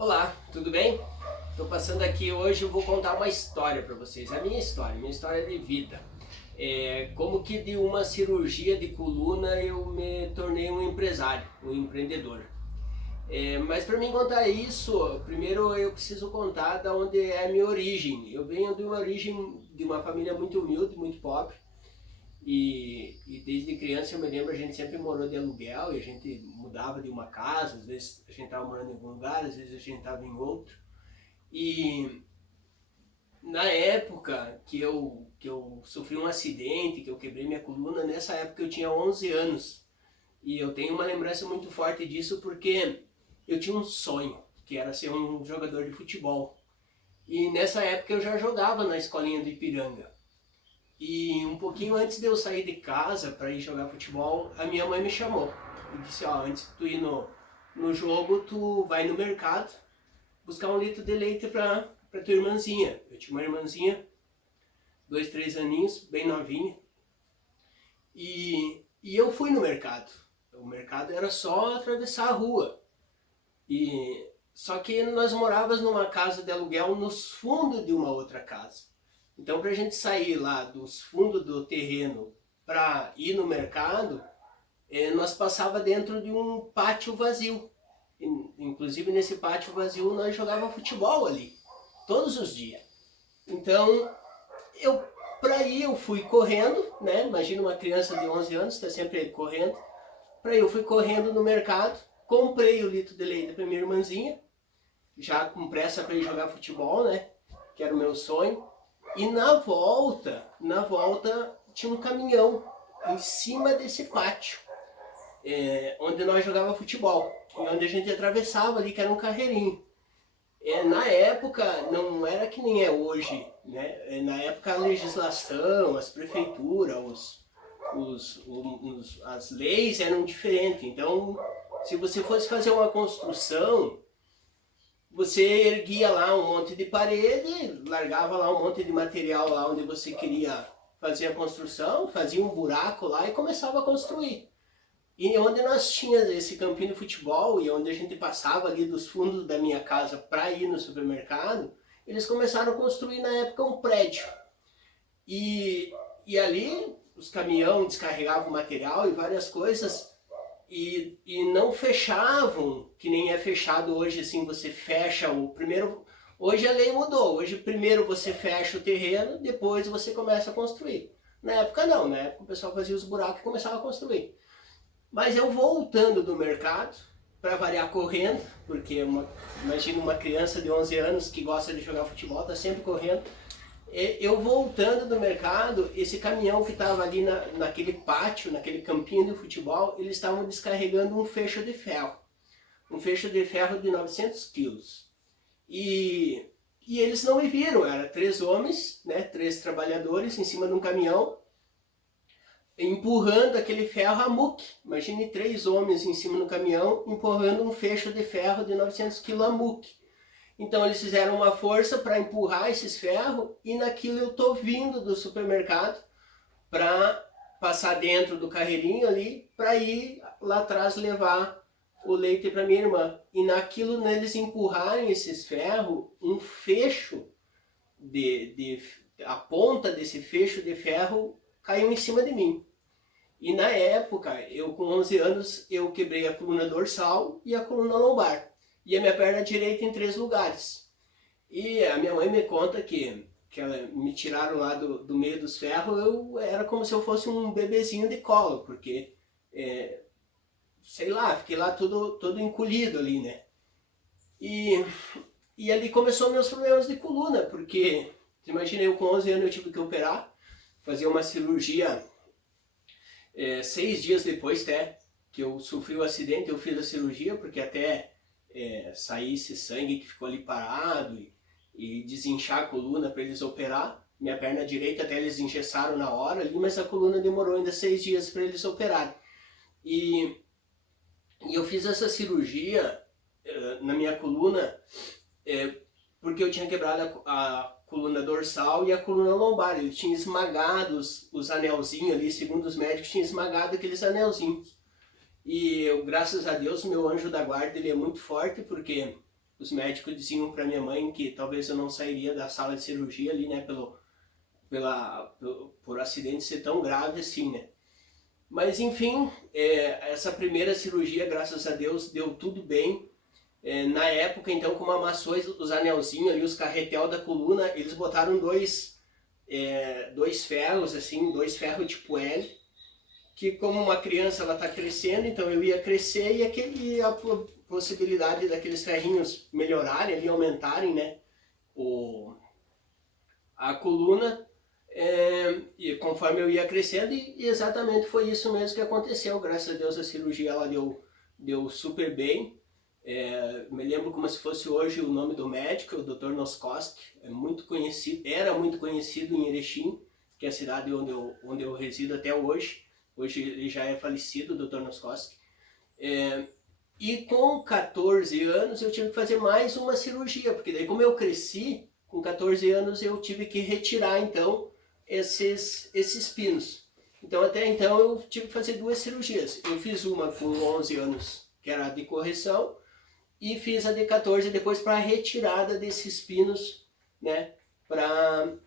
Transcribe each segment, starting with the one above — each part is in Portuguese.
Olá, tudo bem? Estou passando aqui hoje, eu vou contar uma história para vocês, a minha história de vida. Como que de uma cirurgia de coluna eu me tornei um empresário, um empreendedor. Mas para mim contar isso, primeiro eu preciso contar da onde é a minha origem. Eu venho de uma origem de uma família muito humilde, muito pobre. E desde criança eu me lembro, a gente sempre morou de aluguel e a gente mudava de uma casa, às vezes a gente estava morando em algum lugar, às vezes a gente estava em outro. E na época que eu sofri um acidente, que eu quebrei minha coluna, nessa época eu tinha 11 anos. E eu tenho uma lembrança muito forte disso porque eu tinha um sonho, que era ser um jogador de futebol. E nessa época eu já jogava na escolinha do Ipiranga. E um pouquinho antes de eu sair de casa para ir jogar futebol, a minha mãe me chamou. E disse, ó, antes de tu ir no jogo, tu vai no mercado buscar 1 litro de leite para tua irmãzinha. Eu tinha uma irmãzinha, 2, 3 aninhos, bem novinha. E eu fui no mercado. O mercado era só atravessar a rua. Só que nós morávamos numa casa de aluguel nos fundos de uma outra casa. Então, para a gente sair lá dos fundos do terreno para ir no mercado, nós passava dentro de um pátio vazio. Inclusive, nesse pátio vazio, nós jogávamos futebol ali, todos os dias. Então, para ir, eu fui correndo, né? Imagina uma criança de 11 anos, está sempre correndo. Para ir, eu fui correndo no mercado, comprei o litro de leite para minha irmãzinha, já com pressa para ir jogar futebol, né? Que era o meu sonho. E na volta tinha um caminhão em cima desse pátio, onde nós jogava futebol, e onde a gente atravessava ali, que era um carreirinho. Na época não era que nem é hoje, né? Na época a legislação, as prefeituras, as leis eram diferentes. Então, se você fosse fazer uma construção, você erguia lá um monte de parede, largava lá um monte de material lá onde você queria fazer a construção, fazia um buraco lá e começava a construir. E onde nós tínhamos esse campinho de futebol e onde a gente passava ali dos fundos da minha casa para ir no supermercado, eles começaram a construir na época um prédio. E ali os caminhões descarregavam material e várias coisas, e não fechavam, que nem é fechado hoje, assim, você fecha o primeiro. Hoje a lei mudou, hoje primeiro você fecha o terreno, depois você começa a construir. Na época não, na época o pessoal fazia os buracos e começava a construir. Mas eu voltando do mercado, para variar correndo, porque imagina uma criança de 11 anos que gosta de jogar futebol, está sempre correndo. Eu voltando do mercado, esse caminhão que estava ali naquele pátio, naquele campinho de futebol, eles estavam descarregando um fecho de ferro. Um fecho de ferro de 900 quilos. E eles não me viram, eram 3 homens, né, 3 trabalhadores em cima de um caminhão, empurrando aquele ferro a muque. Imagine 3 homens em cima do caminhão, empurrando um fecho de ferro de 900 quilos a muque. Então eles fizeram uma força para empurrar esses ferros, e naquilo eu tô vindo do supermercado para passar dentro do carreirinho ali, para ir lá atrás levar o leite para minha irmã. E naquilo, neles empurrarem esses ferros, um fecho a ponta desse fecho de ferro caiu em cima de mim. E na época, eu com 11 anos, eu quebrei a coluna dorsal e a coluna lombar. E a minha perna direita em 3 lugares. E a minha mãe me conta que ela me tiraram lá do meio dos ferros, eu era como se eu fosse um bebezinho de colo, porque, sei lá, fiquei lá todo encolhido ali, né? E ali começou meus problemas de coluna, porque, imagina, eu com 11 anos eu tive que operar, fazer uma cirurgia 6 dias depois até que eu sofri o acidente, eu fiz a cirurgia, porque até sair esse sangue que ficou ali parado e desinchar a coluna para eles operar. Minha perna direita até eles engessaram na hora ali, mas a coluna demorou ainda 6 dias para eles operarem. E eu fiz essa cirurgia na minha coluna porque eu tinha quebrado a coluna dorsal e a coluna lombar. Ele tinha esmagado os anelzinhos ali, segundo os médicos, tinha esmagado aqueles anelzinhos. E eu, graças a Deus, meu anjo da guarda, ele é muito forte, porque os médicos diziam para minha mãe que talvez eu não sairia da sala de cirurgia ali, né, por acidente ser tão grave assim, né. Mas enfim, essa primeira cirurgia, graças a Deus, deu tudo bem. Na época, então, como amassou os anelzinhos ali, os carretel da coluna, eles botaram dois ferros, assim, dois ferros tipo L, que como uma criança ela está crescendo, então eu ia crescer e a possibilidade daqueles ferrinhos melhorarem ali, aumentarem, né, a coluna, e conforme eu ia crescendo, e exatamente foi isso mesmo que aconteceu. Graças a Deus a cirurgia ela deu super bem. Me lembro como se fosse hoje o nome do médico, o Dr. Noskoski, era muito conhecido em Erechim, que é a cidade onde eu resido até hoje. Hoje ele já é falecido, o Dr. Noskoski. E com 14 anos eu tive que fazer mais uma cirurgia, porque daí como eu cresci, com 14 anos eu tive que retirar então esses pinos. Então até então eu tive que fazer duas cirurgias. Eu fiz uma com 11 anos, que era a de correção, e fiz a de 14 depois para a retirada desses pinos, né, para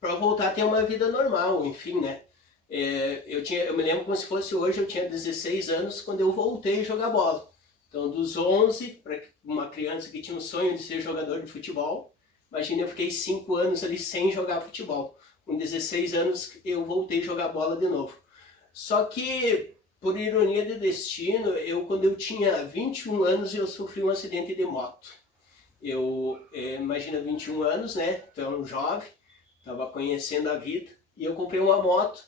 voltar a ter uma vida normal, enfim, né. Eu me lembro como se fosse hoje, eu tinha 16 anos quando eu voltei a jogar bola. Então dos 11, para uma criança que tinha um sonho de ser jogador de futebol, imagina, eu fiquei 5 anos ali sem jogar futebol. Com 16 anos eu voltei a jogar bola de novo. Só que, por ironia de destino, quando eu tinha 21 anos eu sofri um acidente de moto. Imagina, 21 anos, né, então jovem, estava conhecendo a vida, e eu comprei uma moto,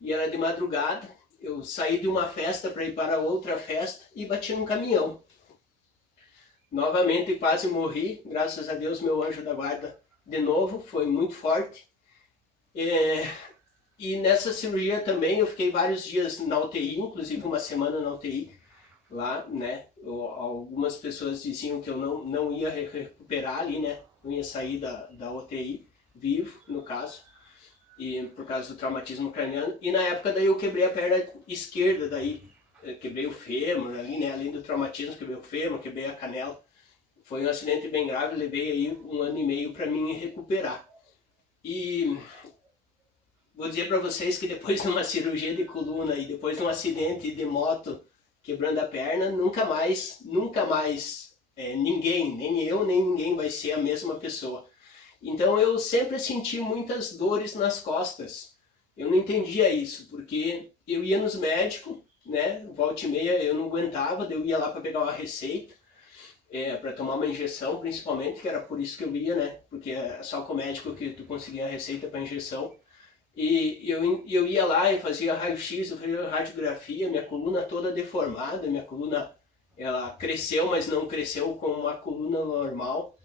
e era de madrugada, eu saí de uma festa para ir para outra festa e bati num caminhão. Novamente quase morri, graças a Deus meu anjo da guarda de novo, foi muito forte. E nessa cirurgia também eu fiquei vários dias na UTI, inclusive uma semana na UTI lá, né. Algumas pessoas diziam que eu não ia recuperar ali, né, não ia sair da UTI vivo, no caso, e por causa do traumatismo craniano. E na época daí eu quebrei a perna esquerda, daí quebrei o fêmur ali, né, além do traumatismo, quebrei o fêmur, quebrei a canela. Foi um acidente bem grave, levei aí 1 ano e meio para mim recuperar. E vou dizer para vocês que depois de uma cirurgia de coluna e depois de um acidente de moto quebrando a perna, nunca mais ninguém, nem eu, nem ninguém vai ser a mesma pessoa. Então eu sempre senti muitas dores nas costas. Eu não entendia isso, porque eu ia nos médicos, né, volta e meia eu não aguentava, eu ia lá para pegar uma receita, para tomar uma injeção principalmente, que era por isso que eu ia, né, porque é só com o médico que tu conseguia a receita para injeção. E eu ia lá e fazia raio-x, eu fazia radiografia, minha coluna toda deformada, minha coluna ela cresceu, mas não cresceu como uma coluna normal.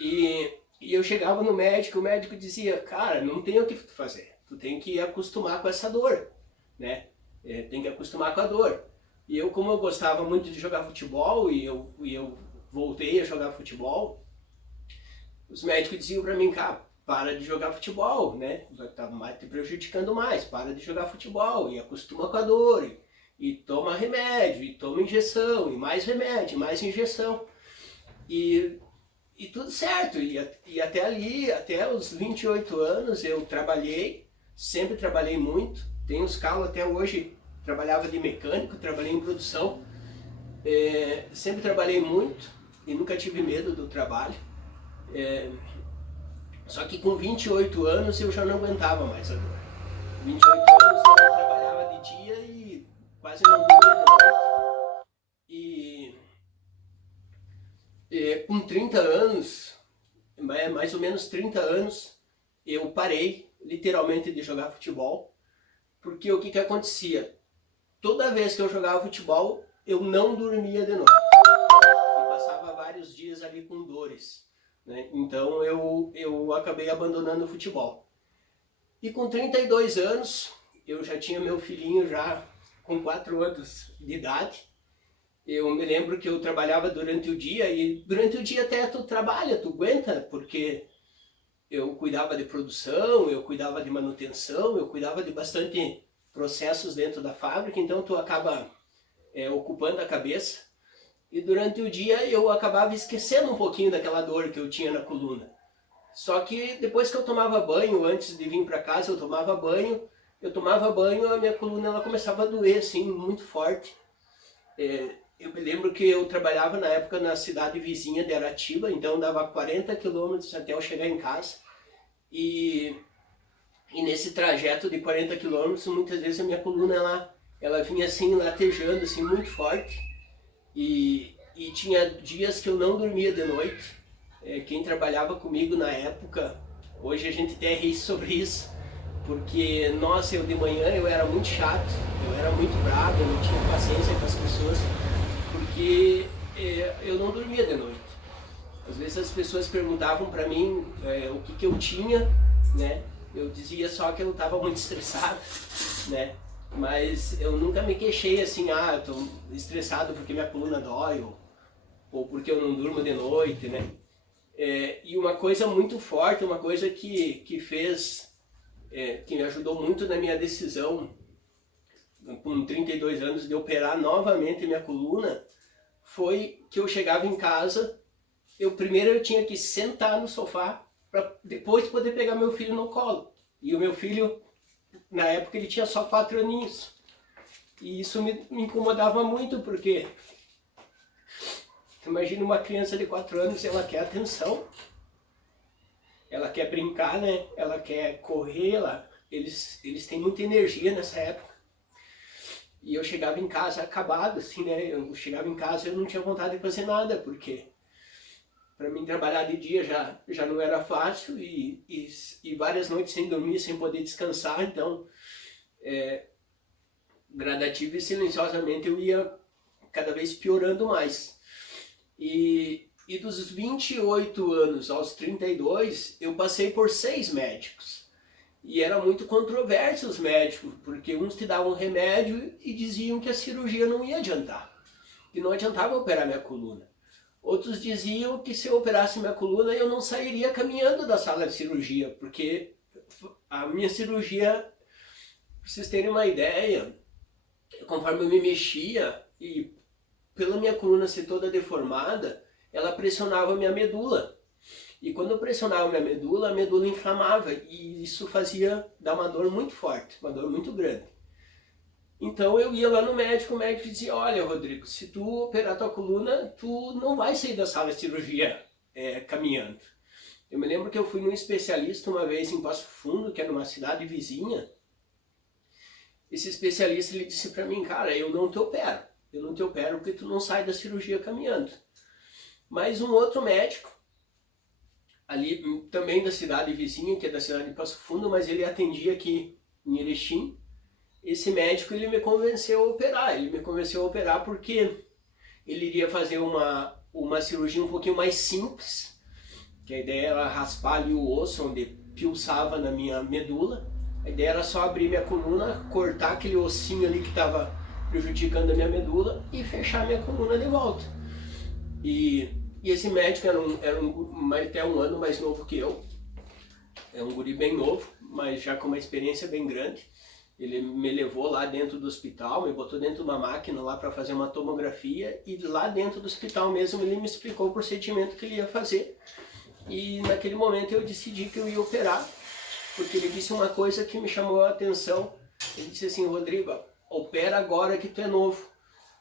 E eu chegava no médico, o médico dizia, cara, não tem o que tu fazer, tu tem que acostumar com essa dor, né? Tem que acostumar com a dor. E eu, como eu gostava muito de jogar futebol, e eu voltei a jogar futebol, os médicos diziam pra mim, cara, para de jogar futebol, né? Vai estar te prejudicando mais, para de jogar futebol, e acostuma com a dor, e toma remédio, e toma injeção, e mais remédio, e mais injeção. E tudo certo, e até ali, até os 28 anos eu trabalhei, sempre trabalhei muito, tenho os carros até hoje, trabalhava de mecânico, trabalhei em produção, sempre trabalhei muito e nunca tive medo do trabalho, só que com 28 anos eu já não aguentava mais a dor. 28 anos eu trabalhava de dia e quase não dormia de noite, e com 30 anos, mais ou menos 30 anos, eu parei literalmente de jogar futebol, porque o que acontecia? Toda vez que eu jogava futebol, eu não dormia de noite, e passava vários dias ali com dores, né? Então eu acabei abandonando o futebol. E com 32 anos, eu já tinha meu filhinho já com 4 anos de idade. Eu me lembro que eu trabalhava durante o dia, e durante o dia até tu trabalha, tu aguenta, porque eu cuidava de produção, eu cuidava de manutenção, eu cuidava de bastante processos dentro da fábrica, então tu acaba ocupando a cabeça. e durante o dia eu acabava esquecendo um pouquinho daquela dor que eu tinha na coluna. Só que depois que eu tomava banho, antes de vir para casa, eu tomava banho, a minha coluna ela começava a doer assim, muito forte. Eu me lembro que eu trabalhava na época na cidade vizinha de Aratiba, então dava 40 quilômetros até eu chegar em casa. E nesse trajeto de 40 quilômetros, muitas vezes a minha coluna ela vinha assim latejando assim, muito forte. E tinha dias que eu não dormia de noite. Quem trabalhava comigo na época, hoje a gente até ri sobre isso, porque, nossa, eu de manhã eu era muito chato, eu era muito bravo, eu não tinha paciência com as pessoas, porque eu não dormia de noite. Às vezes as pessoas perguntavam para mim o que eu tinha, né? Eu dizia só que eu estava muito estressado, né? Mas eu nunca me queixei assim, eu estou estressado porque minha coluna dói, ou porque eu não durmo de noite, né? E uma coisa muito forte, uma coisa que fez, que me ajudou muito na minha decisão, com 32 anos, de operar novamente minha coluna, foi que eu chegava em casa, primeiro eu tinha que sentar no sofá, para depois poder pegar meu filho no colo. E o meu filho, na época, ele tinha só 4 aninhos. E isso me incomodava muito, porque imagina uma criança de 4 anos, ela quer atenção, ela quer brincar, né? Ela quer correr, eles têm muita energia nessa época. E eu chegava em casa acabado, assim, né? Eu chegava em casa e eu não tinha vontade de fazer nada, porque para mim trabalhar de dia já não era fácil, e várias noites sem dormir, sem poder descansar. Então, gradativo e silenciosamente eu ia cada vez piorando mais. E dos 28 anos aos 32, eu passei por 6 médicos. E era muito controverso os médicos, porque uns te davam remédio e diziam que a cirurgia não ia adiantar, que não adiantava operar minha coluna. Outros diziam que se eu operasse minha coluna eu não sairia caminhando da sala de cirurgia, porque a minha cirurgia, para vocês terem uma ideia, conforme eu me mexia, e pela minha coluna ser toda deformada, ela pressionava a minha medula. E quando eu pressionava a medula inflamava, e isso fazia dar uma dor muito forte, uma dor muito grande. Então eu ia lá no médico, o médico dizia: olha, Rodrigo, se tu operar tua coluna, tu não vai sair da sala de cirurgia caminhando. Eu me lembro que eu fui num especialista uma vez em Passo Fundo, que é numa cidade vizinha. Esse especialista, ele disse para mim: cara, eu não te opero porque tu não sai da cirurgia caminhando. Mas um outro médico, ali também da cidade vizinha, que é da cidade de Passo Fundo, mas ele atendia aqui em Erechim, esse médico ele me convenceu a operar. Ele me convenceu a operar porque ele iria fazer uma cirurgia um pouquinho mais simples, que a ideia era raspar ali o osso onde pulsava na minha medula. A ideia era só abrir minha coluna, cortar aquele ossinho ali que estava prejudicando a minha medula e fechar minha coluna de volta. E esse médico era até um ano mais novo que eu. É um guri bem novo, mas já com uma experiência bem grande. Ele me levou lá dentro do hospital, me botou dentro de uma máquina lá para fazer uma tomografia, e lá dentro do hospital mesmo ele me explicou o procedimento que ele ia fazer. E naquele momento eu decidi que eu ia operar, porque ele disse uma coisa que me chamou a atenção. Ele disse assim: Rodrigo, opera agora que tu é novo.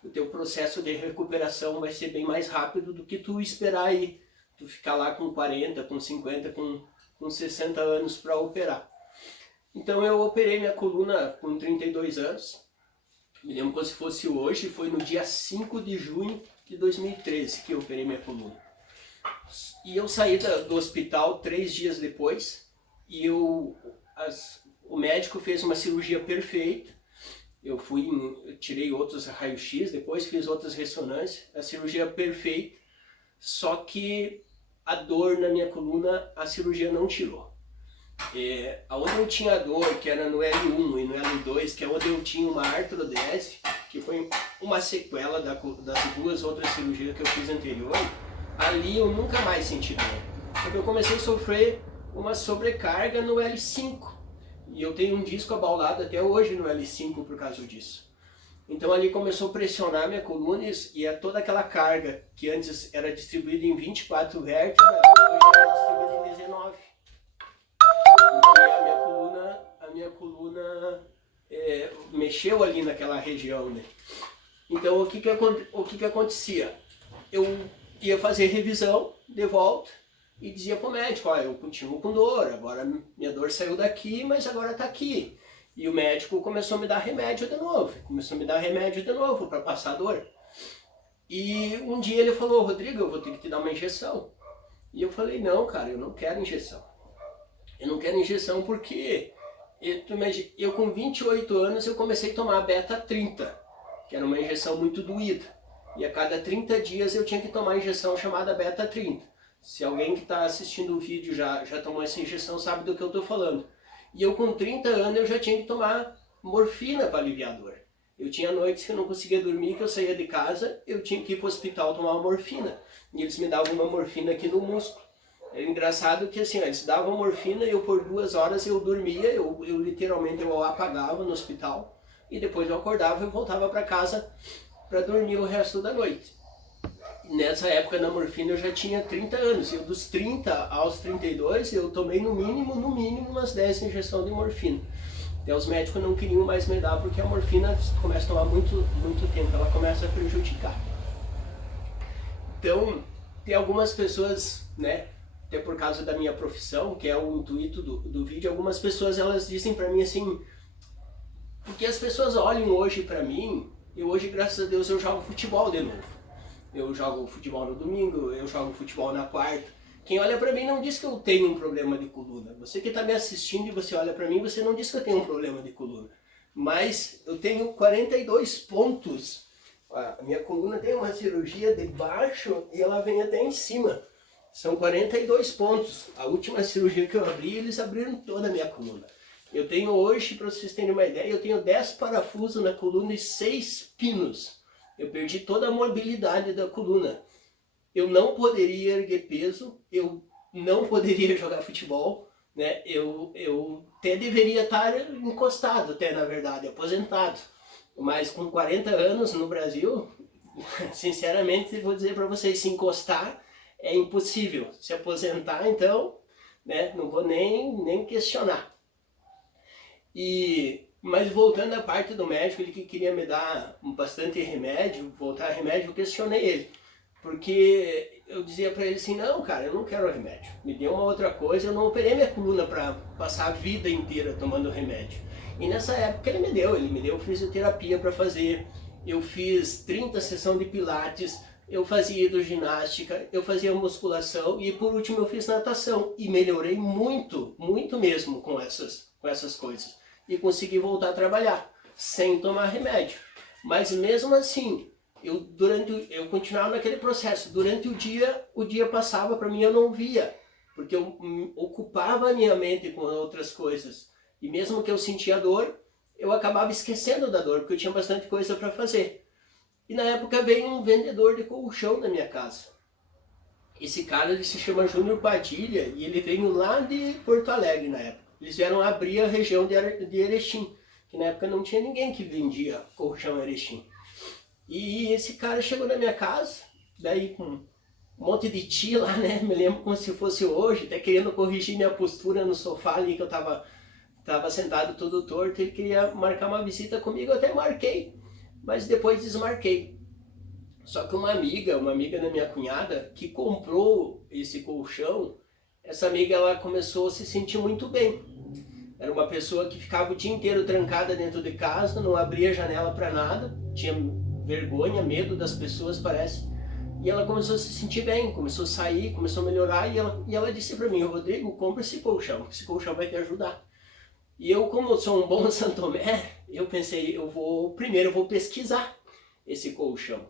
O teu processo de recuperação vai ser bem mais rápido do que tu esperar aí. Tu ficar lá com 40, com 50, com 60 anos para operar. Então eu operei minha coluna com 32 anos. Me lembro como se fosse hoje, foi no dia 5 de junho de 2013 que eu operei minha coluna. E eu saí do hospital 3 dias depois, e o médico fez uma cirurgia perfeita. Eu tirei outros raio-x, depois fiz outras ressonâncias, a cirurgia perfeita, só que a dor na minha coluna a cirurgia não tirou. Onde eu tinha dor, que era no L1 e no L2, que é onde eu tinha uma artrodese, que foi uma sequela das 2 outras cirurgias que eu fiz anterior, ali eu nunca mais senti dor. Porque eu comecei a sofrer uma sobrecarga no L5. E eu tenho um disco abaulado até hoje no L5 por causa disso. Então ali começou a pressionar minha coluna e toda aquela carga que antes era distribuída em 24 vértebras, hoje era distribuída em 19. Porque a minha coluna mexeu ali naquela região, né? Então o que acontecia? Eu ia fazer revisão de volta e dizia pro médico, ó, eu continuo com dor, agora minha dor saiu daqui, mas agora tá aqui. E o médico começou a me dar remédio de novo para passar a dor. E um dia ele falou, Rodrigo, eu vou ter que te dar uma injeção. E eu falei, não, cara, eu não quero injeção. Eu não quero injeção porque eu com 28 anos eu comecei a tomar beta 30, que era uma injeção muito doída. E a cada 30 dias eu tinha que tomar a injeção chamada beta 30. Se alguém que está assistindo o vídeo já tomou essa injeção sabe do que eu estou falando. E eu com 30 anos eu já tinha que tomar morfina para aliviar a dor. Eu tinha noites que eu não conseguia dormir, que eu saía de casa, eu tinha que ir para o hospital tomar uma morfina. E eles me davam uma morfina aqui no músculo. É engraçado que assim, eles davam morfina e eu por 2 horas eu dormia, eu literalmente eu apagava no hospital. E depois eu acordava e voltava para casa para dormir o resto da noite. Nessa época na morfina eu já tinha 30 anos, e dos 30 aos 32 eu tomei no mínimo umas 10 injeções de morfina. Até os médicos não queriam mais me dar porque a morfina começa a tomar muito tempo, ela começa a prejudicar. Então, tem algumas pessoas, né, até por causa da minha profissão, que é o intuito do vídeo, algumas pessoas elas dizem pra mim assim, porque as pessoas olham hoje pra mim, e hoje graças a Deus eu jogo futebol de novo. Eu jogo futebol no domingo, eu jogo futebol na quarta. Quem olha pra mim não diz que eu tenho um problema de coluna. Você que está me assistindo e você olha pra mim, você não diz que eu tenho um problema de coluna. Mas eu tenho 42 pontos. A minha coluna tem uma cirurgia de baixo e ela vem até em cima. São 42 pontos. A última cirurgia que eu abri, eles abriram toda a minha coluna. Eu tenho hoje, para vocês terem uma ideia, eu tenho 10 parafusos na coluna e 6 pinos. Eu perdi toda a mobilidade da coluna. Eu não poderia erguer peso, eu não poderia jogar futebol, né? Eu até deveria estar encostado, até na verdade, aposentado. Mas com 40 anos no Brasil, sinceramente, vou dizer para vocês, se encostar é impossível. Se aposentar, então, né? Não vou nem questionar. Mas voltando à parte do médico, ele que queria me dar bastante remédio, voltar a remédio, eu questionei ele. Porque eu dizia pra ele assim, não cara, eu não quero remédio. Me dê uma outra coisa, eu não operei minha coluna pra passar a vida inteira tomando remédio. E nessa época ele me deu fisioterapia pra fazer. Eu fiz 30 sessões de pilates, eu fazia hidroginástica, eu fazia musculação e por último eu fiz natação. E melhorei muito mesmo com essas coisas. E consegui voltar a trabalhar, sem tomar remédio. Mas mesmo assim, eu continuava naquele processo. Durante o dia passava para mim, eu não via. Porque eu ocupava a minha mente com outras coisas. E mesmo que eu sentia dor, eu acabava esquecendo da dor, porque eu tinha bastante coisa para fazer. E na época veio um vendedor de colchão na minha casa. Esse cara ele se chama Júnior Padilha e ele veio lá de Porto Alegre na época. Eles vieram abrir a região de Erechim, que na época não tinha ninguém que vendia colchão Erechim. E esse cara chegou na minha casa, daí com um monte de tia lá, né? Me lembro como se fosse hoje, até querendo corrigir minha postura no sofá ali, que eu tava sentado todo torto. Ele queria marcar uma visita comigo, eu até marquei, mas depois desmarquei. Só que uma amiga da minha cunhada, que comprou esse colchão, essa amiga ela começou a se sentir muito bem. Era uma pessoa que ficava o dia inteiro trancada dentro de casa, não abria janela para nada, tinha vergonha, medo das pessoas, parece. E ela começou a se sentir bem, começou a sair, começou a melhorar, e ela disse para mim, Rodrigo, compra esse colchão vai te ajudar. E eu, como eu sou um bom santomé, eu pensei, primeiro eu vou pesquisar esse colchão.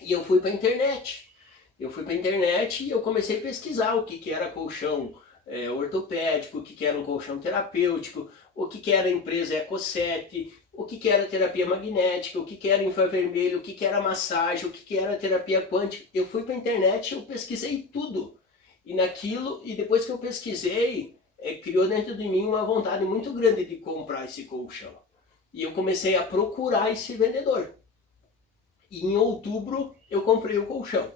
E eu fui para a internet. E eu comecei a pesquisar o que era colchão ortopédico, o que era um colchão terapêutico, o que era a empresa Ecosset, o que era terapia magnética, o que era infravermelho, o que era massagem, o que era terapia quântica. Eu fui para a internet e eu pesquisei tudo. E depois que eu pesquisei, criou dentro de mim uma vontade muito grande de comprar esse colchão. E eu comecei a procurar esse vendedor. E em outubro eu comprei o colchão.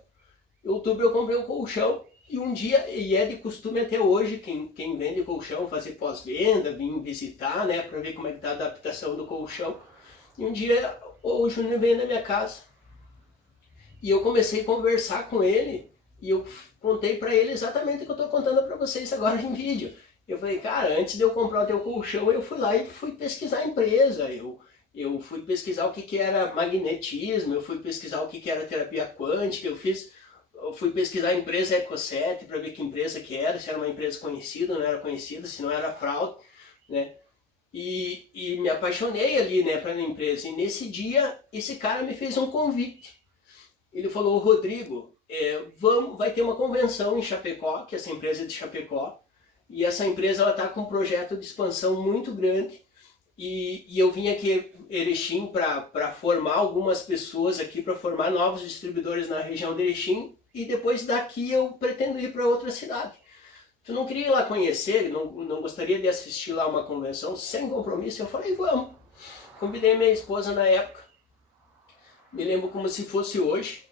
Em outubro eu comprei o colchão e um dia, e é de costume até hoje, quem vende colchão fazer pós-venda, vir visitar, né, para ver como é que está a adaptação do colchão. E um dia o Júnior veio na minha casa e eu comecei a conversar com ele e eu contei para ele exatamente o que eu estou contando para vocês agora em vídeo. Eu falei, cara, antes de eu comprar o teu colchão, eu fui lá e fui pesquisar a empresa, eu fui pesquisar o que era magnetismo, eu fui pesquisar o que era terapia quântica, eu fui pesquisar a empresa Eco7 para ver que empresa que era, se era uma empresa conhecida ou não era conhecida, se não era fraude, né? E me apaixonei ali, né, pela empresa. E nesse dia, esse cara me fez um convite. Ele falou, Rodrigo, vai ter uma convenção em Chapecó, que é essa empresa de Chapecó, e essa empresa ela está com um projeto de expansão muito grande, e eu vim aqui em Erechim para formar algumas pessoas aqui, para formar novos distribuidores na região de Erechim, e depois daqui eu pretendo ir para outra cidade. Tu não queria ir lá conhecer, não gostaria de assistir lá uma convenção sem compromisso? Eu falei, vamos. Convidei minha esposa na época, me lembro como se fosse hoje.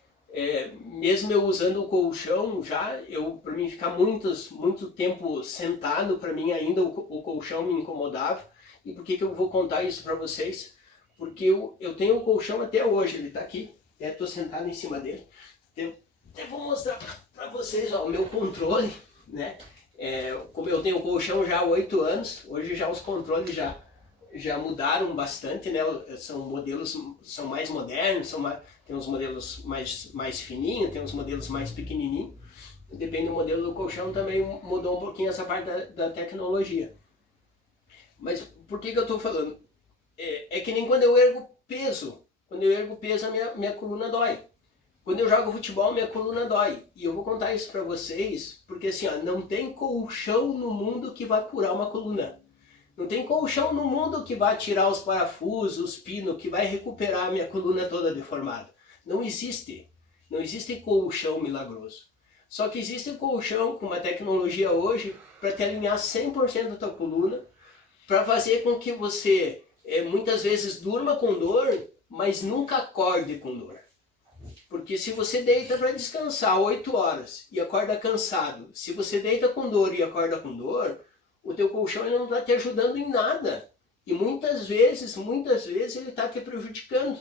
Mesmo eu usando o colchão já, para mim ficar muito tempo sentado, para mim ainda o colchão me incomodava. E por que eu vou contar isso para vocês? Porque eu tenho o colchão até hoje, ele está aqui, estou sentado em cima dele. Eu vou mostrar para vocês ó, o meu controle, né? Como eu tenho o colchão já há 8 anos, hoje já os controles já mudaram bastante, né? São modelos, são mais modernos, tem uns modelos mais fininhos, tem uns modelos mais pequenininhos. Depende do modelo do colchão, também mudou um pouquinho essa parte da tecnologia. Mas por que eu estou falando? É que nem quando eu ergo peso. Quando eu ergo peso, a minha coluna dói. Quando eu jogo futebol, minha coluna dói. E eu vou contar isso para vocês, porque assim, ó, não tem colchão no mundo que vai curar uma coluna. Não tem colchão no mundo que vai tirar os parafusos, os pinos, que vai recuperar a minha coluna toda deformada. Não existe. Não existe colchão milagroso. Só que existe colchão com uma tecnologia hoje para te alinhar 100% da tua coluna, para fazer com que você muitas vezes durma com dor, mas nunca acorde com dor. Porque se você deita para descansar 8 horas e acorda cansado, se você deita com dor e acorda com dor, o teu colchão ele não está te ajudando em nada. E muitas vezes ele está te prejudicando.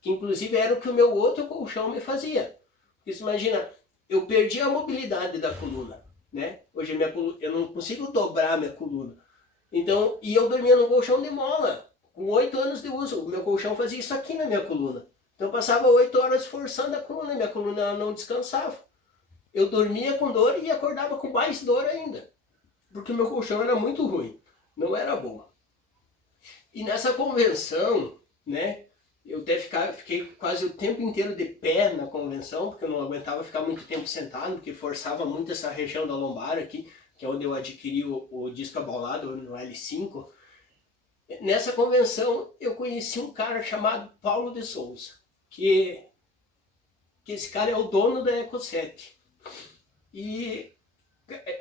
Que inclusive era o que o meu outro colchão me fazia. Porque imagina, eu perdi a mobilidade da coluna, né? Hoje eu não consigo dobrar a minha coluna. Então, e eu dormia num colchão de mola. Com 8 anos de uso, o meu colchão fazia isso aqui na minha coluna. Então eu passava 8 horas forçando a coluna e minha coluna não descansava. Eu dormia com dor e acordava com mais dor ainda. Porque o meu colchão era muito ruim, não era bom. E nessa convenção, né, eu até fiquei quase o tempo inteiro de pé na convenção, porque eu não aguentava ficar muito tempo sentado, porque forçava muito essa região da lombar aqui, que é onde eu adquiri o disco abaulado no L5. Nessa convenção eu conheci um cara chamado Paulo de Souza, que esse cara é o dono da Eco7. E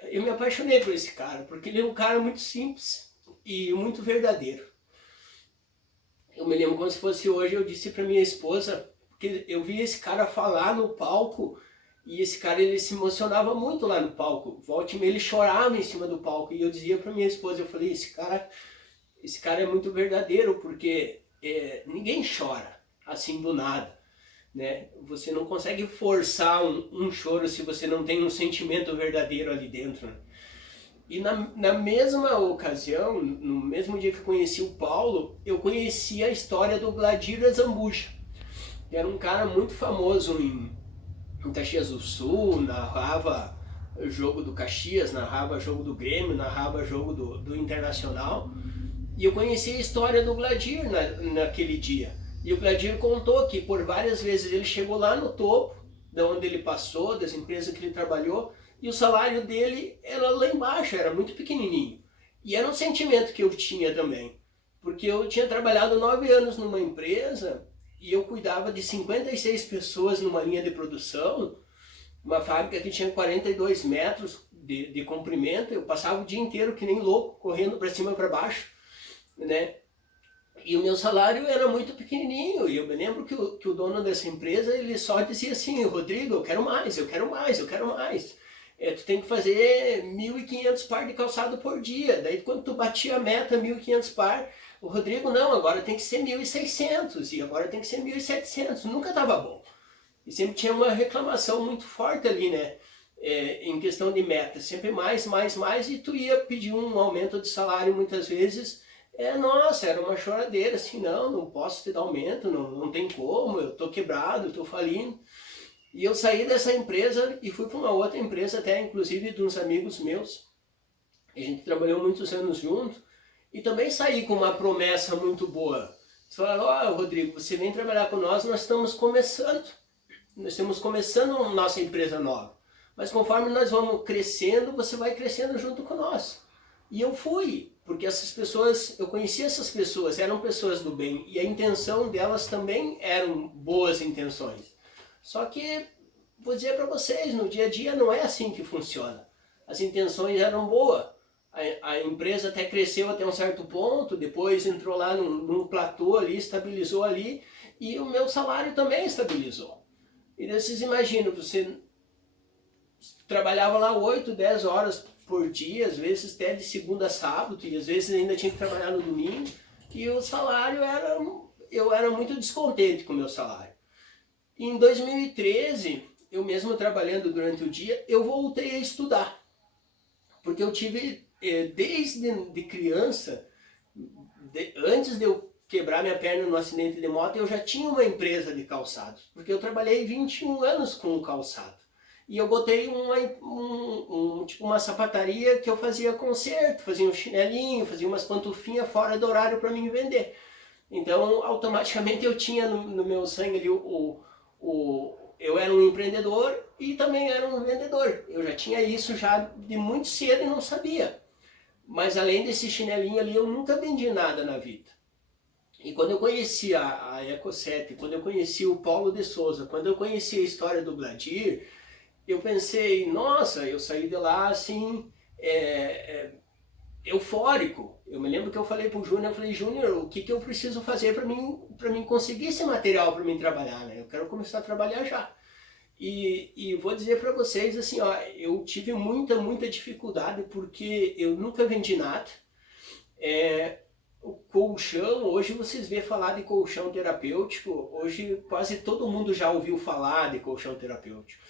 eu me apaixonei por esse cara, porque ele é um cara muito simples e muito verdadeiro. Eu me lembro como se fosse hoje, eu disse para minha esposa, porque eu vi esse cara falar no palco, e esse cara ele se emocionava muito lá no palco. Volta e meia ele chorava em cima do palco, e eu dizia para minha esposa, eu falei, esse cara é muito verdadeiro, porque ninguém chora assim do nada, né? Você não consegue forçar um choro se você não tem um sentimento verdadeiro ali dentro, né? E na mesma ocasião, no mesmo dia que eu conheci o Paulo, eu conheci a história do Gladir Zambuja, que era um cara muito famoso em Caxias do Sul, narrava jogo do Caxias, narrava jogo do Grêmio, narrava jogo do Internacional. E eu conheci a história do Gladir naquele dia. E o Gladir contou que por várias vezes ele chegou lá no topo, de onde ele passou, das empresas que ele trabalhou, e o salário dele era lá embaixo, era muito pequenininho. E era um sentimento que eu tinha também, porque eu tinha trabalhado 9 anos numa empresa e eu cuidava de 56 pessoas numa linha de produção, uma fábrica que tinha 42 metros de comprimento. Eu passava o dia inteiro que nem louco, correndo para cima e para baixo, né? E o meu salário era muito pequenininho, e eu me lembro que o dono dessa empresa, ele só dizia assim: Rodrigo, eu quero mais, eu quero mais, eu quero mais. Tu tem que fazer 1.500 par de calçado por dia. Daí quando tu batia a meta, 1.500 par, o Rodrigo, não, agora tem que ser 1.600, e agora tem que ser 1.700, nunca estava bom. E sempre tinha uma reclamação muito forte ali, né? Em questão de meta, sempre mais, mais, mais, e tu ia pedir um aumento de salário muitas vezes. Nossa, era uma choradeira, assim, não posso te dar aumento, não tem como, eu tô quebrado, eu tô falindo. E eu saí dessa empresa e fui para uma outra empresa, até inclusive de uns amigos meus. A gente trabalhou muitos anos junto e também saí com uma promessa muito boa. Eles falaram: ó, Rodrigo, você vem trabalhar com nós estamos começando. Nós estamos começando a nossa empresa nova. Mas conforme nós vamos crescendo, você vai crescendo junto com nós. E eu fui, porque essas pessoas, eu conhecia essas pessoas, eram pessoas do bem, e a intenção delas também eram boas intenções. Só que, vou dizer para vocês, no dia a dia não é assim que funciona. As intenções eram boas, a empresa até cresceu até um certo ponto, depois entrou lá num platô ali, estabilizou ali, e o meu salário também estabilizou. E daí vocês imaginam, você trabalhava lá 8, 10 horas por dia, às vezes até de segunda a sábado, e às vezes ainda tinha que trabalhar no domingo, e o salário era... eu era muito descontente com o meu salário. E em 2013, eu mesmo trabalhando durante o dia, eu voltei a estudar. Porque eu tive, desde de criança, antes de eu quebrar minha perna no acidente de moto, eu já tinha uma empresa de calçados. Porque eu trabalhei 21 anos com calçado. E eu botei tipo uma sapataria que eu fazia conserto, fazia um chinelinho, fazia umas pantufinhas fora do horário para mim vender. Então, automaticamente eu tinha no meu sangue ali eu era um empreendedor e também era um vendedor. Eu já tinha isso já de muito cedo e não sabia. Mas além desse chinelinho ali, eu nunca vendi nada na vida. E quando eu conheci a Eco7, quando eu conheci o Paulo de Souza, quando eu conheci a história do Gladir, eu pensei, nossa, eu saí de lá assim, eufórico. Eu me lembro que eu falei pro Júnior, eu falei: Júnior, o que eu preciso fazer para mim conseguir esse material para mim trabalhar, né? Eu quero começar a trabalhar já. E vou dizer para vocês assim, ó, eu tive muita dificuldade porque eu nunca vendi nada. O colchão, hoje vocês vê falar de colchão terapêutico, hoje quase todo mundo já ouviu falar de colchão terapêutico.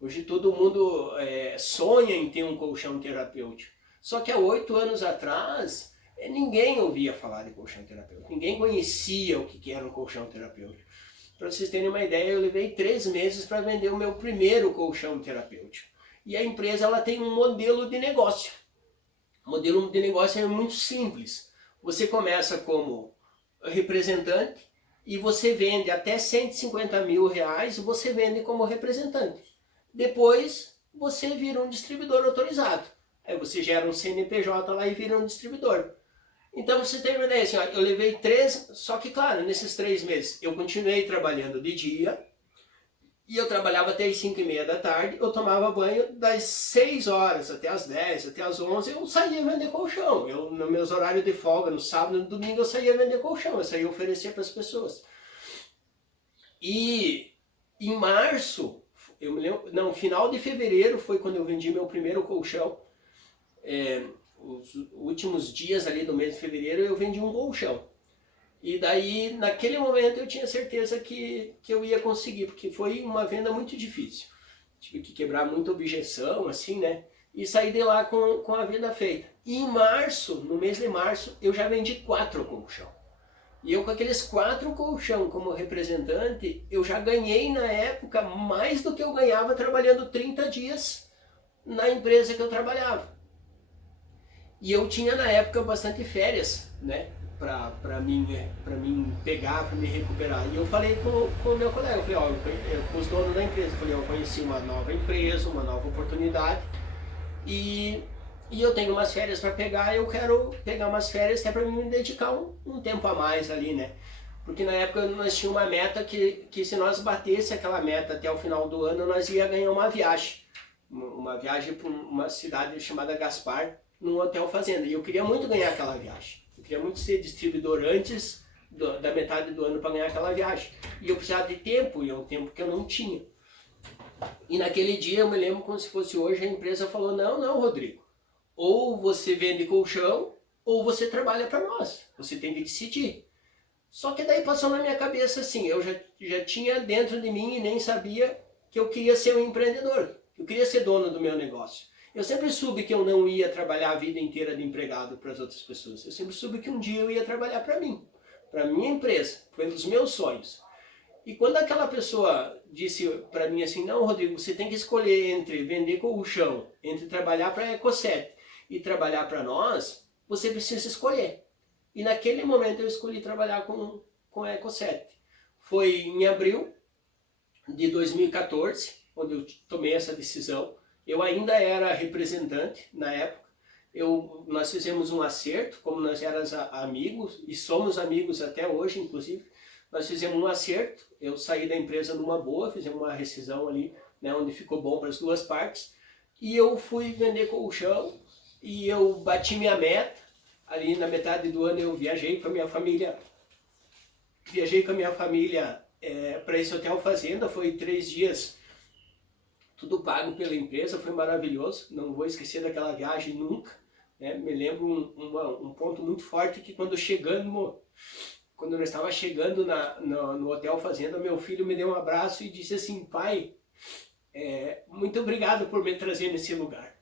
Hoje todo mundo sonha em ter um colchão terapêutico. Só que há 8 anos atrás, ninguém ouvia falar de colchão terapêutico. Ninguém conhecia o que era um colchão terapêutico. Para vocês terem uma ideia, eu levei 3 meses para vender o meu primeiro colchão terapêutico. E a empresa ela tem um modelo de negócio. O modelo de negócio é muito simples. Você começa como representante e você vende até 150 mil reais, você vende como representante. Depois você vira um distribuidor autorizado. Aí você gera um CNPJ lá e vira um distribuidor. Então você tem uma ideia assim, ó, eu levei 3, só que claro, nesses 3 meses eu continuei trabalhando de dia, e eu trabalhava até as 5h30 da tarde, eu tomava banho das 6 horas até as 10, até as 11, eu saía vender colchão. Nos meus horários de folga, no sábado e no domingo, eu saía vender colchão, eu saía oferecer para as pessoas. E em março, eu me lembro, não, final de fevereiro foi quando eu vendi meu primeiro colchão. Os últimos dias ali do mês de fevereiro eu vendi um colchão. E daí, naquele momento, eu tinha certeza que eu ia conseguir, porque foi uma venda muito difícil. Tive que quebrar muita objeção, assim, né? E saí de lá com a venda feita. E em março, no mês de março, eu já vendi 4 colchão. E eu com aqueles 4 colchão como representante, eu já ganhei na época mais do que eu ganhava trabalhando 30 dias na empresa que eu trabalhava. E eu tinha na época bastante férias, né? Pra mim pegar, para me recuperar. E eu falei com o meu colega, eu falei, ó, com os donos da empresa, eu falei, eu conheci uma nova empresa, uma nova oportunidade, e eu tenho umas férias para pegar, eu quero pegar umas férias até para me dedicar um tempo a mais ali, né? Porque na época nós tínhamos uma meta que se nós batesse aquela meta até o final do ano, nós ia ganhar uma viagem para uma cidade chamada Gaspar, num hotel fazenda. E eu queria muito ganhar aquela viagem. Eu queria muito ser distribuidor antes da metade do ano para ganhar aquela viagem. E eu precisava de tempo, e é um tempo que eu não tinha. E naquele dia, eu me lembro como se fosse hoje, a empresa falou, não, Rodrigo, ou você vende colchão, ou você trabalha para nós, você tem que decidir. Só que daí passou na minha cabeça assim, eu já tinha dentro de mim e nem sabia que eu queria ser um empreendedor, eu queria ser dono do meu negócio. Eu sempre soube que eu não ia trabalhar a vida inteira de empregado para as outras pessoas, eu sempre soube que um dia eu ia trabalhar para mim, para minha empresa, foi um dos meus sonhos. E quando aquela pessoa disse para mim assim, não, Rodrigo, você tem que escolher entre vender colchão, entre trabalhar para a Eco7 e trabalhar para nós, você precisa escolher. E naquele momento eu escolhi trabalhar com a Eco7. Foi em abril de 2014, quando eu tomei essa decisão. Eu ainda era representante na época. Nós fizemos um acerto, como nós éramos amigos, e somos amigos até hoje, inclusive. Nós fizemos um acerto, eu saí da empresa numa boa, fizemos uma rescisão ali, né, onde ficou bom para as duas partes. E eu fui vender colchão, e eu bati minha meta. Ali na metade do ano eu viajei com a minha família. Para esse hotel fazenda, foi 3 dias, tudo pago pela empresa, foi maravilhoso. Não vou esquecer daquela viagem nunca. Né? Me lembro um ponto muito forte que quando eu estava chegando no hotel fazenda, meu filho me deu um abraço e disse assim, pai, muito obrigado por me trazer nesse lugar.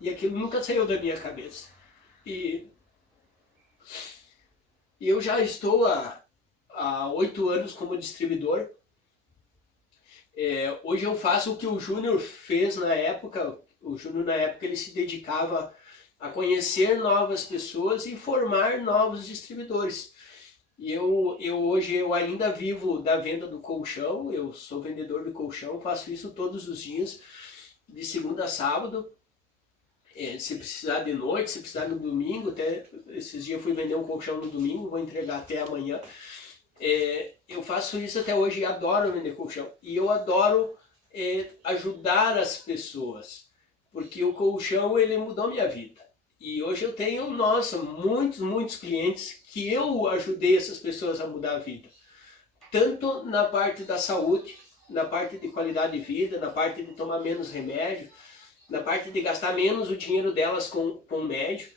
E aquilo nunca saiu da minha cabeça. E eu já estou há 8 anos como distribuidor. Hoje eu faço o que o Júnior fez na época. O Júnior na época ele se dedicava a conhecer novas pessoas e formar novos distribuidores. E hoje eu ainda vivo da venda do colchão, eu sou vendedor de colchão, faço isso todos os dias, de segunda a sábado. Se precisar de noite, se precisar no domingo, até esses dias eu fui vender um colchão no domingo, vou entregar até amanhã. Eu faço isso até hoje e adoro vender colchão. E eu adoro ajudar as pessoas, porque o colchão ele mudou minha vida. E hoje eu tenho, muitos clientes que eu ajudei essas pessoas a mudar a vida. Tanto na parte da saúde, na parte de qualidade de vida, na parte de tomar menos remédio, na parte de gastar menos o dinheiro delas com médio,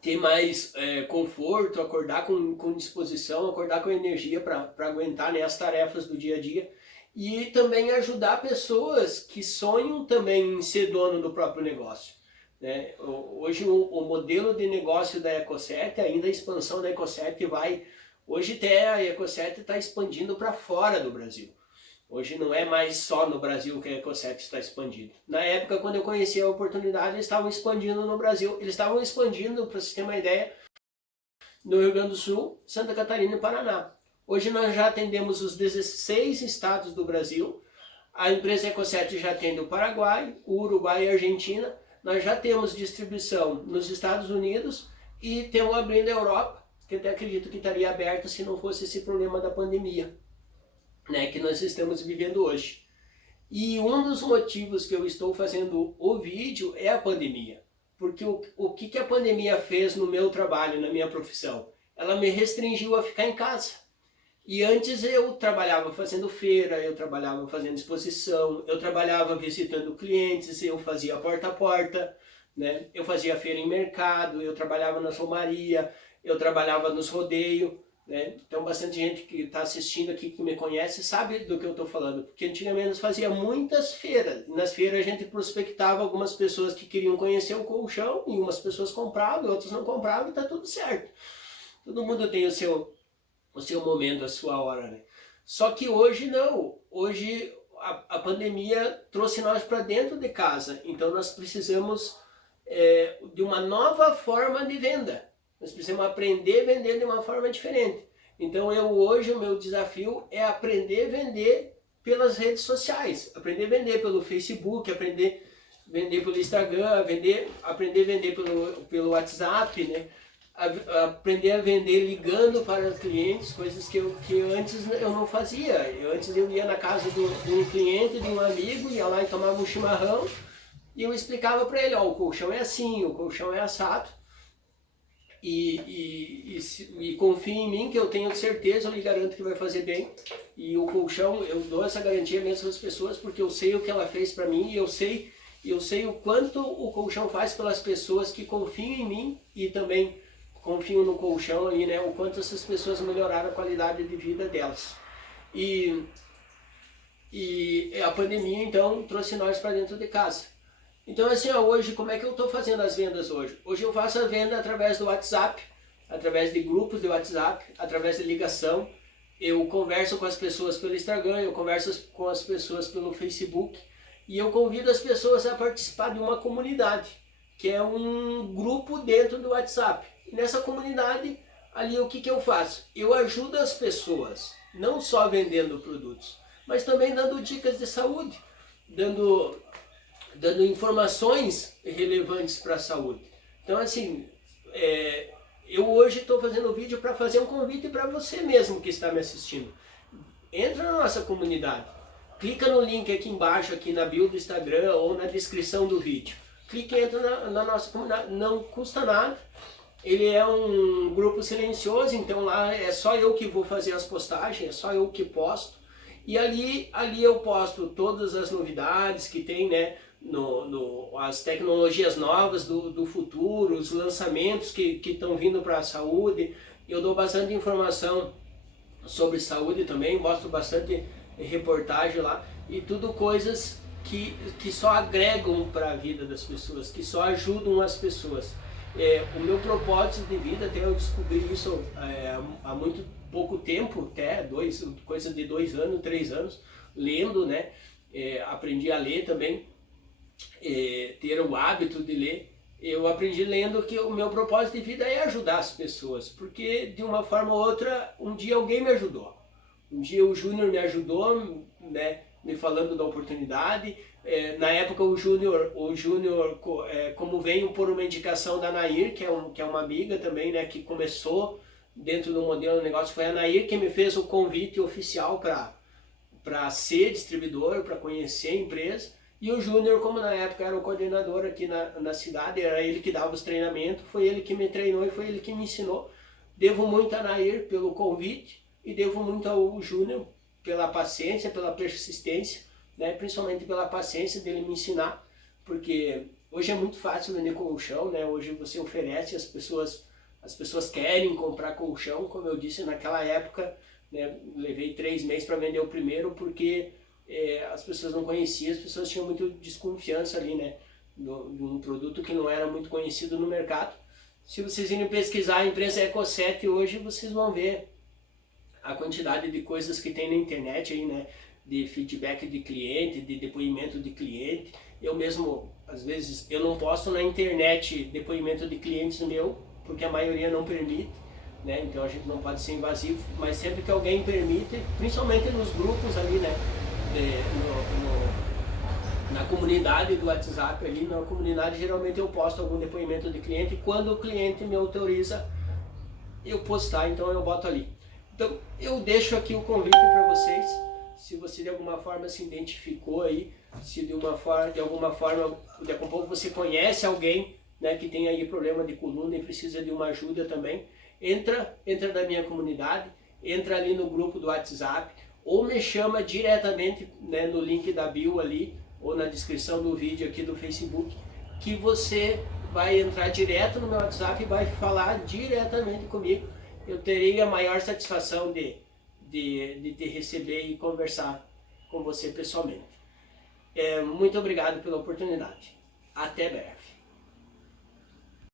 ter mais conforto, acordar com disposição, acordar com energia para aguentar, né, as tarefas do dia a dia. E também ajudar pessoas que sonham também em ser dono do próprio negócio. Né? Hoje o modelo de negócio da Eco7, ainda a expansão da Eco7 vai... Hoje até a Eco7 está expandindo para fora do Brasil. Hoje não é mais só no Brasil que a Eco7 está expandindo. Na época, quando eu conheci a oportunidade, eles estavam expandindo no Brasil. Eles estavam expandindo, para você ter uma ideia, no Rio Grande do Sul, Santa Catarina e Paraná. Hoje nós já atendemos os 16 estados do Brasil. A empresa Eco7 já atende o Paraguai, o Uruguai e a Argentina. Nós já temos distribuição nos Estados Unidos e temos abrindo a Europa, que até acredito que estaria aberta se não fosse esse problema da pandemia, né, que nós estamos vivendo hoje. E um dos motivos que eu estou fazendo o vídeo é a pandemia. Porque o que a pandemia fez no meu trabalho, na minha profissão? Ela me restringiu a ficar em casa. E antes eu trabalhava fazendo feira, eu trabalhava fazendo exposição, eu trabalhava visitando clientes, eu fazia porta a porta, né? Eu fazia feira em mercado, eu trabalhava na romaria, eu trabalhava nos rodeios. Né? Então bastante gente que está assistindo aqui, que me conhece, sabe do que eu estou falando. Porque antigamente nós fazia muitas feiras. Nas feiras a gente prospectava algumas pessoas que queriam conhecer o colchão, e umas pessoas compravam e outras não compravam, e está tudo certo. Todo mundo tem o seu momento, a sua hora. Né? Só que hoje não. Hoje a pandemia trouxe nós para dentro de casa. Então nós precisamos de uma nova forma de venda. Nós precisamos aprender a vender de uma forma diferente. Então hoje o meu desafio é aprender a vender pelas redes sociais. Aprender a vender pelo Facebook, aprender a vender pelo Instagram, aprender a vender pelo WhatsApp, né? Aprender a vender ligando para clientes, coisas que antes eu não fazia. Antes eu ia na casa de um cliente, de um amigo, ia lá e tomava um chimarrão, e eu explicava para ele, ó, o colchão é assim, o colchão é assado. e confie em mim, que eu tenho certeza, eu lhe garanto que vai fazer bem. E o colchão, eu dou essa garantia mesmo às pessoas, porque eu sei o que ela fez para mim, e eu sei o quanto o colchão faz pelas pessoas que confiam em mim e também confiam no colchão ali, né? O quanto essas pessoas melhoraram a qualidade de vida delas. E a pandemia, então, trouxe nós para dentro de casa. Então, assim, hoje, como é que eu estou fazendo as vendas hoje? Hoje eu faço a venda através do WhatsApp, através de grupos de WhatsApp, através de ligação. Eu converso com as pessoas pelo Instagram, eu converso com as pessoas pelo Facebook. E eu convido as pessoas a participar de uma comunidade, que é um grupo dentro do WhatsApp. E nessa comunidade, ali o que eu faço? Eu ajudo as pessoas, não só vendendo produtos, mas também dando dicas de saúde, dando informações relevantes para a saúde. Então, assim, eu hoje estou fazendo um vídeo para fazer um convite para você mesmo que está me assistindo. Entra na nossa comunidade, clica no link aqui embaixo, aqui na bio do Instagram ou na descrição do vídeo. Clica e entra na nossa comunidade, não custa nada. Ele é um grupo silencioso, então lá é só eu que vou fazer as postagens, é só eu que posto. E ali eu posto todas as novidades que tem, né? As tecnologias novas do futuro, os lançamentos que estão vindo para a saúde. Eu dou bastante informação sobre saúde também, mostro bastante reportagem lá, e tudo coisas que só agregam para a vida das pessoas, que só ajudam as pessoas. O meu propósito de vida, até eu descobri isso há muito pouco tempo, até coisa de 2 anos, 3 anos, lendo, né? Aprendi a ler também, ter o hábito de ler. Eu aprendi lendo que o meu propósito de vida é ajudar as pessoas, porque de uma forma ou outra, um dia alguém me ajudou. Um dia o Júnior me ajudou, né, me falando da oportunidade. Na época o Júnior, como veio por uma indicação da Nair, que é uma amiga também, né, que começou dentro do modelo de negócio, foi a Nair que me fez o convite oficial para ser distribuidor, para conhecer a empresa. E o Júnior, como na época era o coordenador aqui na cidade, era ele que dava os treinamentos, foi ele que me treinou e foi ele que me ensinou. Devo muito a Nair pelo convite e devo muito ao Júnior pela paciência, pela persistência, né? Principalmente pela paciência dele me ensinar, porque hoje é muito fácil vender colchão, né? Hoje você oferece, as pessoas querem comprar colchão, como eu disse naquela época, né? Levei 3 meses para vender o primeiro, porque as pessoas não conheciam, as pessoas tinham muita desconfiança ali, né? De um produto que não era muito conhecido no mercado. Se vocês irem pesquisar a empresa Eco7 hoje, vocês vão ver a quantidade de coisas que tem na internet aí, né? De feedback de cliente, de depoimento de cliente. Eu mesmo, às vezes, eu não posto na internet depoimento de clientes meu, porque a maioria não permite, né? Então a gente não pode ser invasivo, mas sempre que alguém permite, principalmente nos grupos ali, né? Na comunidade do WhatsApp ali, na comunidade geralmente eu posto algum depoimento de cliente, e quando o cliente me autoriza eu postar, então eu boto ali. Então eu deixo aqui o convite para vocês, se você de alguma forma se identificou aí, se de alguma forma, daqui a pouco você conhece alguém, né, que tem aí problema de coluna e precisa de uma ajuda também, entra na minha comunidade, entra ali no grupo do WhatsApp, ou me chama diretamente, né, no link da bio ali, ou na descrição do vídeo aqui do Facebook, que você vai entrar direto no meu WhatsApp e vai falar diretamente comigo. Eu terei a maior satisfação de te receber e conversar com você pessoalmente. Muito obrigado pela oportunidade. Até breve.